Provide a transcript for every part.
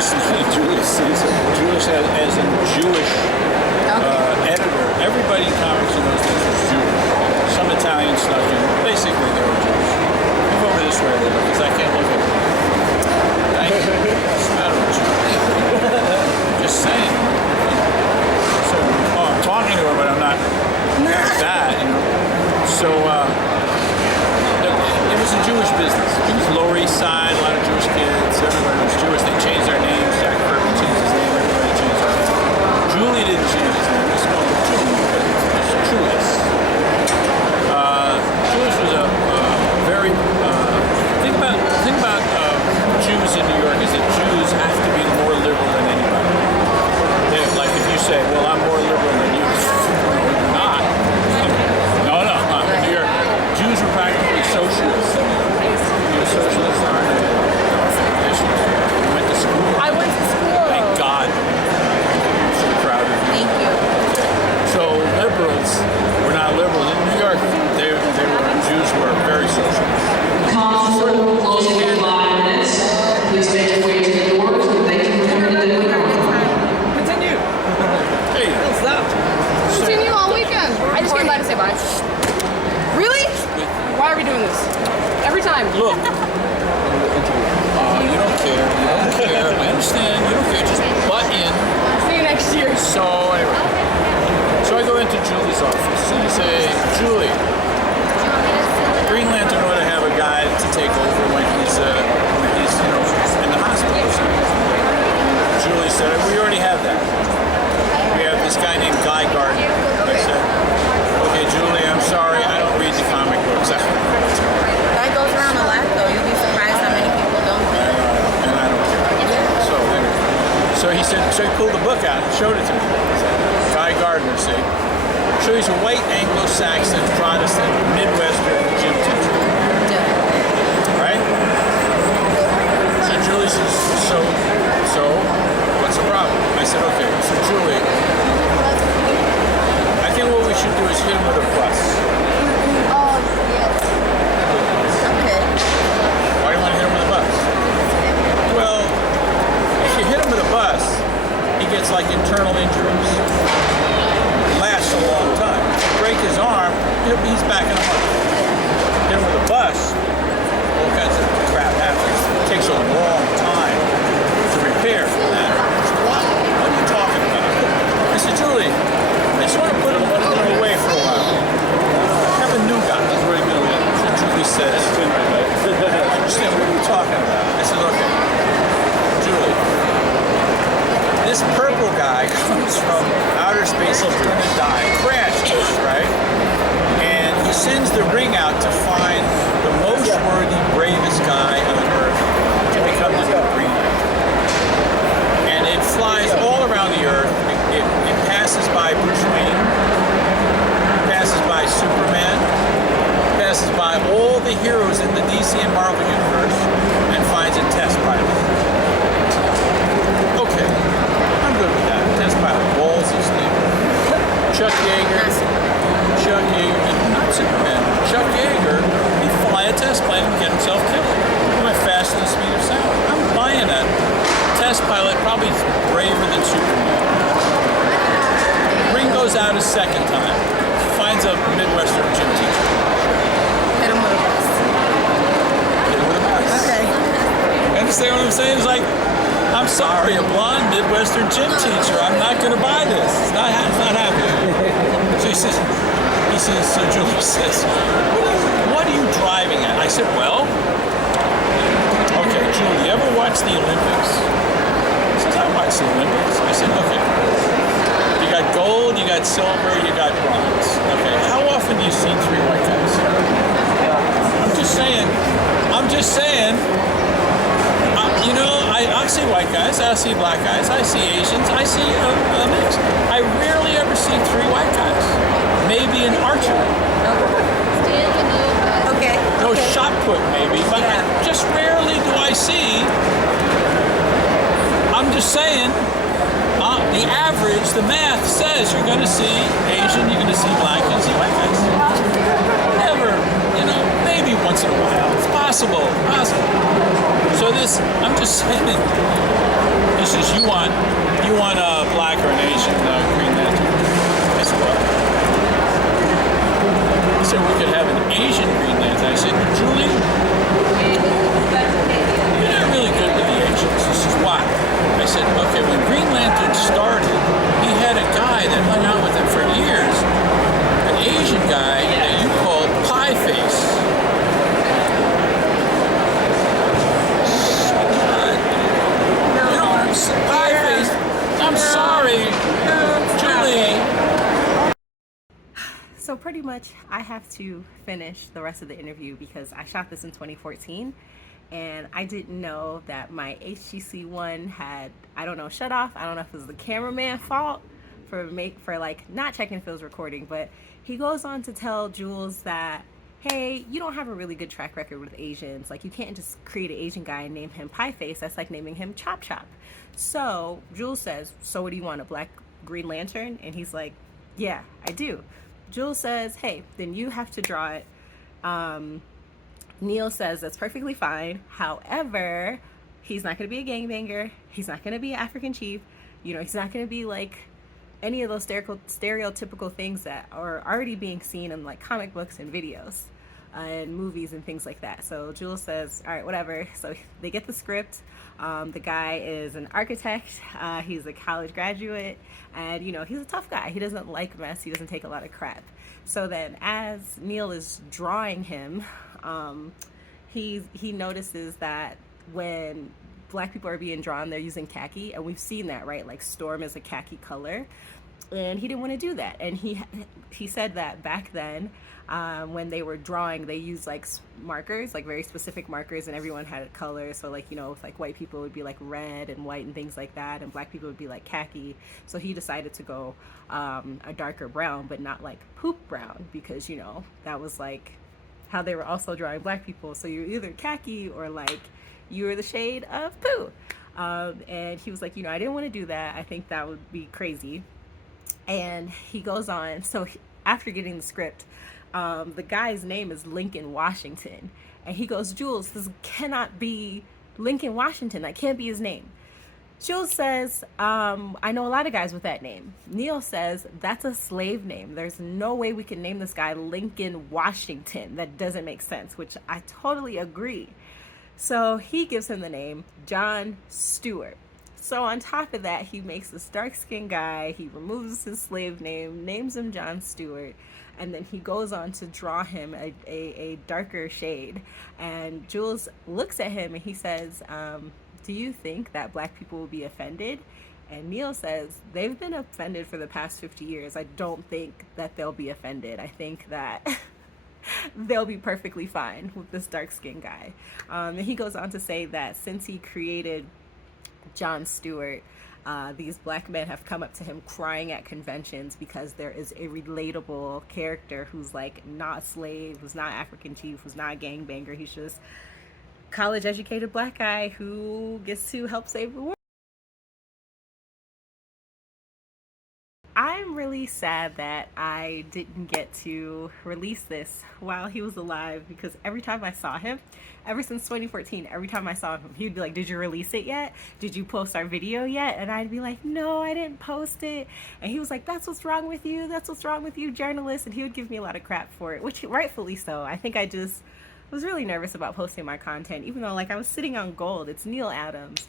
Julius, Julius Caesar. Julius as in Jewish editor. Everybody in comics in those days was Jewish. Some Italian stuff, and basically they were Jewish. Move over this way a little because I can't look at it. Thank you. What's the matter with you? Just saying. So, I'm talking to her, but I'm not that, you know. So, it was a Jewish business. It was Lower East Side, a lot of Jewish kids. Everybody was Jewish. They changed their names. Jack Kirby changed his name. Everybody changed their name. Julie didn't change his name. It's called Julie, but it's Julius. Julius was a very thing about Jews in New York is that Jews have to be more liberal than anybody. Like if you say, well, I'm more liberal than you, you're not. No, in New York, Jews were practically socialists. You're a socialist, aren't you? You went to school. I went to school. Thank God. I'm so proud of you. Thank you. So liberals were not liberals in New York. Jews were very socialist. Constable closing in 5 minutes. Please make your way to the door. Thank you for coming to the Continue. Hey. Stop. Continue all weekend. I just came by to say bye. Really? Why are we doing this? Every time. Look. You don't care. You don't care. I understand. You don't care. Just butt in. See you next year. So anyway. So I go into Julie's office and I say, Julie, Green Lantern ought to have a guy to take over when he's in the hospital. Julie said, we already have that. We have this guy named Guy Gardner. I said, okay, Julie, I'm sorry, I don't read the comic books. That goes around a lot, though. You'd be surprised how many people don't. And I don't care. So anyway, so he said, so he pulled the book out and showed it to me. Guy Gardner, see? So he's a white Anglo-Saxon, Protestant, Midwestern gym teacher. Right? So Julie says, so, what's the problem? I said, okay, so Julie, I think what we should do is hit him with a bus. Oh, yes. Okay. Why do you want to hit him with a bus? Well, if you hit him with a bus, he gets like internal injuries. Lasts a long time. If you break his arm, he's back in a month. Hit him with a bus, all kinds of crap happens. It takes a long time to repair that. I said, what are you talking about? I said, Julie, I just want to put him away for a while. Have a new guy. That's where he's going to live. So Julie says, I understand what you're talking about. I said, okay, Julie, this purple guy comes from outer space. He's going to die. Crashes, right? And he sends the ring out to find the most worthy, bravest guy on Earth to become the new Green Lantern. And it flies all around the Earth. It passes by Bruce Wayne, passes by Superman, passes by all the heroes in the DC and Marvel universe, and finds a test pilot. Okay. I'm good with that. Test pilot. Ballsy Steve. Chuck Yeager, not Superman. Chuck Yeager, he'd fly a test plane and get himself killed. He went faster than the speed of sound. I'm buying that. Test pilot, probably braver than Superman. Ring goes out a second time. Finds a Midwestern gym teacher. Hit him with a bus. Hit him with a bus. Okay. Understand what I'm saying? It's like, I'm sorry, a blonde Midwestern gym teacher. I'm not going to buy this. It's not happening. So Julie says, what are you driving at? I said, well, okay, Julie, you ever watch the Olympics? She says, I watch the Olympics. I said, okay. You got gold, you got silver, you got bronze. Okay, how often do you see 3 white guys? I'm just saying. I see white guys, I see black guys, I see Asians, I see a mix. I rarely ever see 3 white guys. Maybe an archery. Okay. No shot put maybe, but just rarely do I see. I'm just saying, the average, the math says you're going to see Asian, you're going to see black, you're going to see white guys. Never, maybe once in a while. It's possible. So I'm just saying, He says, you want a black or an Asian Green Lantern? I said, what? He said, we could have an Asian Green Lantern. I said, Julie, you're not really good with the Asians. He says, why? I said, okay, when Green Lantern started, he had a guy that hung out with him for years, an Asian guy that you called Pie Face. Pie Face. I'm sorry, Julie. So pretty much I have to finish the rest of the interview because I shot this in 2014 and I didn't know that my HTC One had, I don't know, shut off. I don't know if it was the cameraman's fault for like not checking if it was recording, but he goes on to tell Jules that, hey, you don't have a really good track record with Asians. Like, you can't just create an Asian guy and name him Pie Face. That's like naming him Chop Chop. So Jules says, so what do you want, a black Green Lantern? And he's like, yeah, I do. Jules says, hey, then you have to draw it. Neil says that's perfectly fine. However, he's not going to be a gangbanger. He's not going to be an African chief. You know, he's not going to be like any of those stereotypical things that are already being seen in like comic books and videos and movies and things like that. So Jules says, all right, whatever. So they get the script. The guy is an architect. He's a college graduate, and you know, he's a tough guy. He doesn't like mess. He doesn't take a lot of crap. So then as Neil is drawing him, he notices that when black people are being drawn, they're using khaki, and we've seen that, right? Like Storm is a khaki color, and he didn't want to do that. And he said that back then, when they were drawing, they used like markers, like very specific markers, and everyone had a color. So like, you know, like white people would be like red and white and things like that, and black people would be like khaki. So he decided to go a darker brown, but not like poop brown, because you know, that was like how they were also drawing black people. So you're either khaki or like you were the shade of poo. And he was like, you know, I didn't want to do that. I think that would be crazy. And he goes on. So after getting the script, the guy's name is Lincoln Washington. And he goes, Jules, this cannot be Lincoln Washington. That can't be his name. Jules says, I know a lot of guys with that name. Neil says, that's a slave name. There's no way we can name this guy Lincoln Washington. That doesn't make sense, which I totally agree. So he gives him the name John Stewart. So on top of that, he makes this dark-skinned guy. He removes his slave name, names him John Stewart, and then he goes on to draw him a darker shade. And Jules looks at him and he says, do you think that black people will be offended? And Neil says, they've been offended for the past 50 years. I don't think that they'll be offended. I think that they'll be perfectly fine with this dark-skinned guy. And he goes on to say that since he created John Stewart, these black men have come up to him crying at conventions because there is a relatable character who's like not a slave, who's not African chief, who's not a gangbanger. He's just college educated black guy who gets to help save the world. I'm really sad that I didn't get to release this while he was alive, because every time I saw him, ever since 2014, every time I saw him, he'd be like, did you release it yet? Did you post our video yet? And I'd be like, no, I didn't post it. And he was like, that's what's wrong with you. That's what's wrong with you, journalist. And he would give me a lot of crap for it, which rightfully so. I think I just was really nervous about posting my content, even though like I was sitting on gold. It's Neil Adams.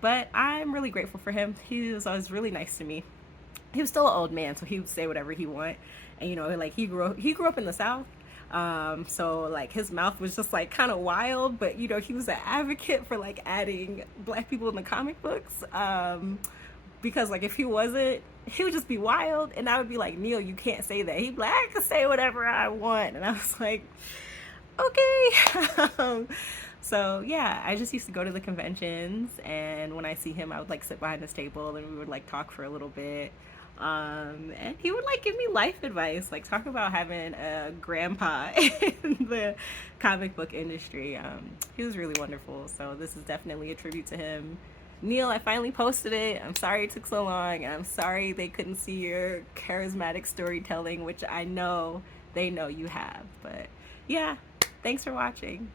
But I'm really grateful for him. He was always really nice to me. He was still an old man, so he would say whatever he wanted. And you know, like he grew up in the South, so like his mouth was just like kind of wild, but you know, he was an advocate for like adding black people in the comic books, because like if he wasn't, he would just be wild, and I would be like, Neil, you can't say that. He'd be like, I can say whatever I want. And I was like, okay. So yeah, I just used to go to the conventions, and when I see him, I would like sit behind this table and we would like talk for a little bit. And he would like give me life advice, like talk about having a grandpa in the comic book industry. He was really wonderful. So this is definitely a tribute to him. Neil, I finally posted it. I'm sorry it took so long, and I'm sorry they couldn't see your charismatic storytelling, which I know they know you have. But yeah, thanks for watching.